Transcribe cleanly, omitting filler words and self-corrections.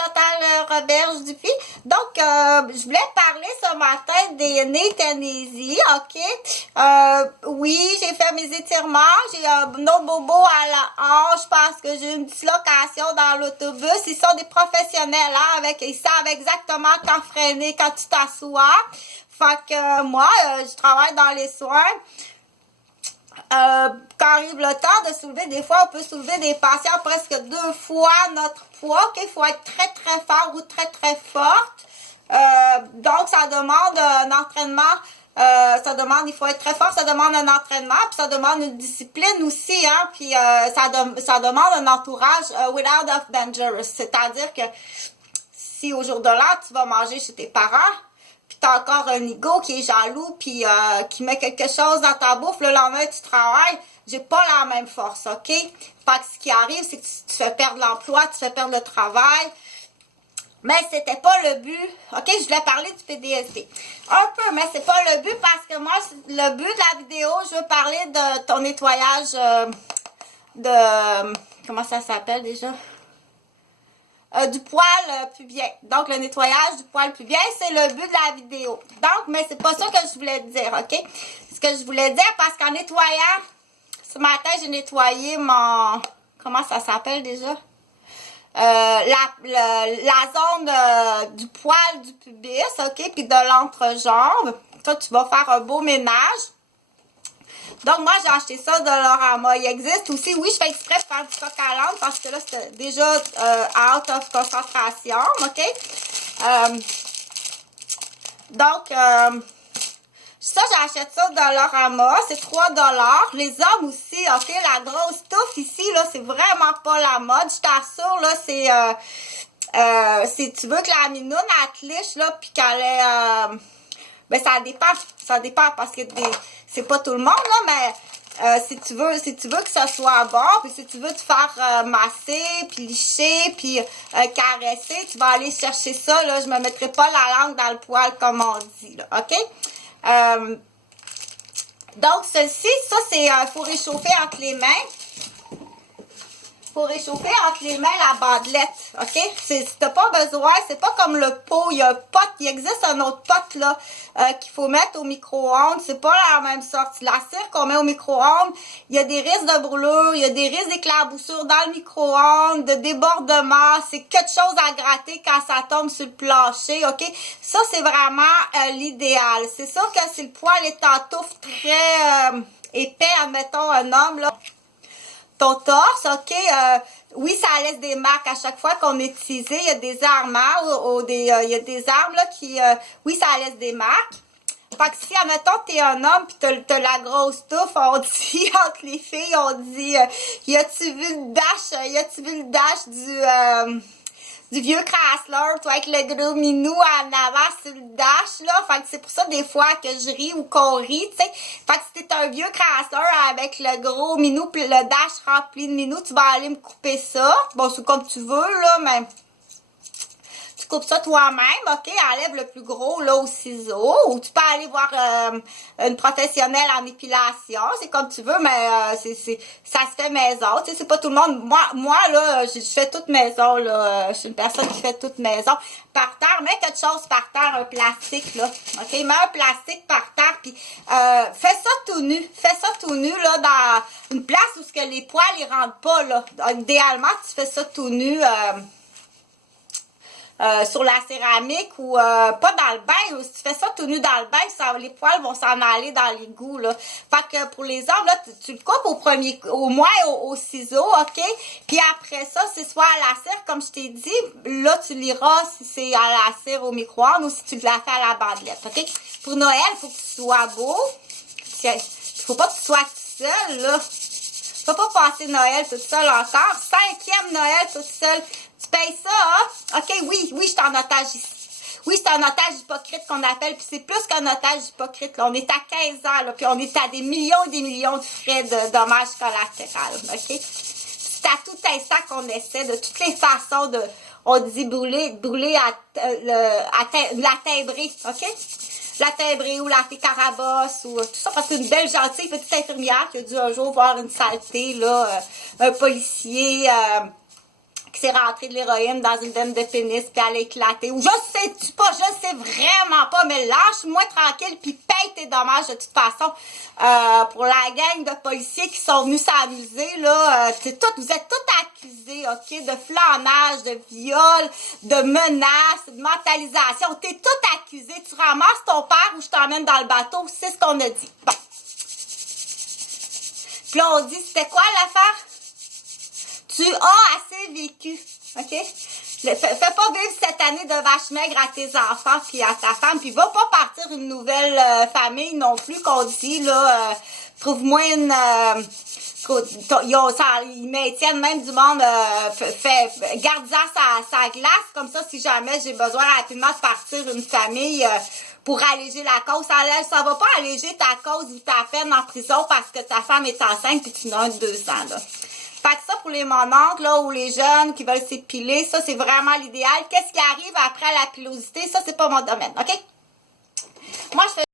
Chantal Roberge Dupuis. Donc, je voulais parler ce matin des néthénésies, ok? Oui, j'ai fait mes étirements, j'ai un autre bobo à la hanche parce que j'ai une dislocation dans l'autobus. Ils sont des professionnels, hein, ils savent exactement quand freiner, quand tu t'assois. Fait que moi, je travaille dans les soins. Quand arrive le temps de soulever, des fois, on peut soulever des patients presque 2 fois notre poids. Okay? Il faut être très, très fort ou très, très forte. Donc, ça demande un entraînement. Il faut être très fort, ça demande un entraînement, puis ça demande une discipline aussi, hein, puis ça demande un entourage without of dangerous. C'est-à-dire que si au jour de l'an, tu vas manger chez tes parents, puis t'as encore un ego qui est jaloux, puis qui met quelque chose dans ta bouffe, le lendemain tu travailles, j'ai pas la même force, ok? Fait que ce qui arrive, c'est que tu fais perdre l'emploi, tu fais perdre le travail, mais c'était pas le but, ok? Je voulais parler du PDSD. Un peu, mais c'est pas le but parce que moi, le but de la vidéo, je veux parler de ton nettoyage comment ça s'appelle déjà? Du poil pubien. Donc, le nettoyage du poil pubien, c'est le but de la vidéo. Donc, mais c'est pas ça que je voulais te dire, ok? Ce que je voulais dire, parce qu'en nettoyant, ce matin, j'ai nettoyé mon... Comment ça s'appelle déjà? La zone du poil du pubis, ok? Puis de l'entrejambe. Toi, tu vas faire un beau ménage. Donc, moi, j'ai acheté ça de Lorama. Il existe aussi, oui, je fais exprès de faire du coq à l'âne parce que là, c'était déjà out of concentration, ok? Donc, ça, j'achète ça de Lorama. C'est 3 $. Les hommes aussi, ok? La grosse touffe ici, là, c'est vraiment pas la mode. Je t'assure, là, si tu veux que la minoune, elle te liche, là, puis qu'elle est... ben, ça dépend parce que c'est pas tout le monde, là, mais si tu veux que ça soit bon, puis si tu veux te faire masser, puis licher, puis caresser, tu vas aller chercher ça, là, je me mettrai pas la langue dans le poil, comme on dit, là, ok? Donc, ceci, ça, c'est, faut réchauffer entre les mains. Pour réchauffer entre les mains la bandelette, ok? Si t'as pas besoin, c'est pas comme le pot, il y a un pot, il existe un autre pot, là, qu'il faut mettre au micro-ondes, c'est pas la même sorte. La cire qu'on met au micro-ondes, il y a des risques de brûlure, il y a des risques d'éclaboussure dans le micro-ondes, de débordement, c'est quelque chose à gratter quand ça tombe sur le plancher, ok? Ça, c'est vraiment l'idéal. C'est sûr que si le poil est en touffe très épais, admettons un homme, là, ton torse, ok, oui, ça laisse des marques à chaque fois qu'on est utilisé. Il y a des armes, il y a des armes là qui, oui, ça laisse des marques. Fait que si, admettons, t'es un homme pis t'as la grosse touffe, on dit, entre les filles, on dit, y a-tu vu le dash du vieux Chrysler, toi, avec le gros minou en avant sur le dash, là. Fait que c'est pour ça, des fois, que je ris ou qu'on rit, tu sais. Fait que si t'es un vieux Chrysler avec le gros minou puis le dash rempli de minou, tu vas aller me couper ça. Bon, c'est comme tu veux, là, mais... Tu coupes ça toi-même, ok? Enlève le plus gros, là, au ciseau. Ou tu peux aller voir une professionnelle en épilation. C'est comme tu veux, mais ça se fait maison. Tu sais, c'est pas tout le monde. Moi là, je fais toute maison, là. Je suis une personne qui fait toute maison. Par terre, mets quelque chose par terre, un plastique, là. Ok? Mets un plastique par terre, puis fais ça tout nu. Fais ça tout nu, là, dans une place où ce que les poils, ils rentrent pas, là. Idéalement, tu fais ça tout nu, sur la céramique ou pas dans le bain. Ou si tu fais ça tout nu dans le bain, les poils vont s'en aller dans l'égout, là. Fait que pour les hommes, là, tu le coupes au moins au ciseau, ok? Puis après ça, c'est soit à la cire, comme je t'ai dit, là, tu liras si c'est à la cire au micro-ondes ou si tu la fais à la bandelette, ok? Pour Noël, il faut que tu sois beau. Il faut pas que tu sois tout seul, là. Faut pas passer Noël toute seule encore. 5e Noël toute seule. Tu payes ça, hein? OK, oui, je suis en otage ici. Oui, c'est un otage hypocrite qu'on appelle, puis c'est plus qu'un otage hypocrite, là. On est à 15 ans, là, puis on est à des millions et des millions de frais de dommages collatéraux, OK? C'est à tout instant qu'on essaie, de toutes les façons de, on dit brûler la timbrer, OK? La timbrée ou la fée carabosse ou tout ça, parce qu'une belle gentille petite infirmière qui a dû un jour voir une saleté, là, un policier qui s'est rentré de l'héroïne dans une veine de pénis puis elle a éclaté. Ou je sais pas, je sais vraiment pas, mais lâche-moi tranquille puis paye tes dommages de toute façon. Pour la gang de policiers qui sont venus s'amuser, là, vous êtes tous accusés, ok, de flanage, de viol, de menaces, de mentalisation. T'es tous accusés. Tu ramasses ton père ou je t'emmène dans le bateau. C'est ce qu'on a dit. Bon. Puis là, on dit, c'était quoi l'affaire? Tu as assez vécu, ok? Fais pas vivre cette année de vache maigre à tes enfants puis à ta femme, puis va pas partir une nouvelle famille non plus qu'on dit, là, trouve-moi une... ils maintiennent même du monde, garde-en sa glace, comme ça, si jamais j'ai besoin rapidement de partir une famille pour alléger la cause. Ça va pas alléger ta cause ou ta peine en prison parce que ta femme est enceinte puis tu n'as un de 2 ans, là. Fait que ça, pour les mononcles, là, ou les jeunes qui veulent s'épiler, ça, c'est vraiment l'idéal. Qu'est-ce qui arrive après la pilosité? Ça, c'est pas mon domaine, OK? Moi, je fais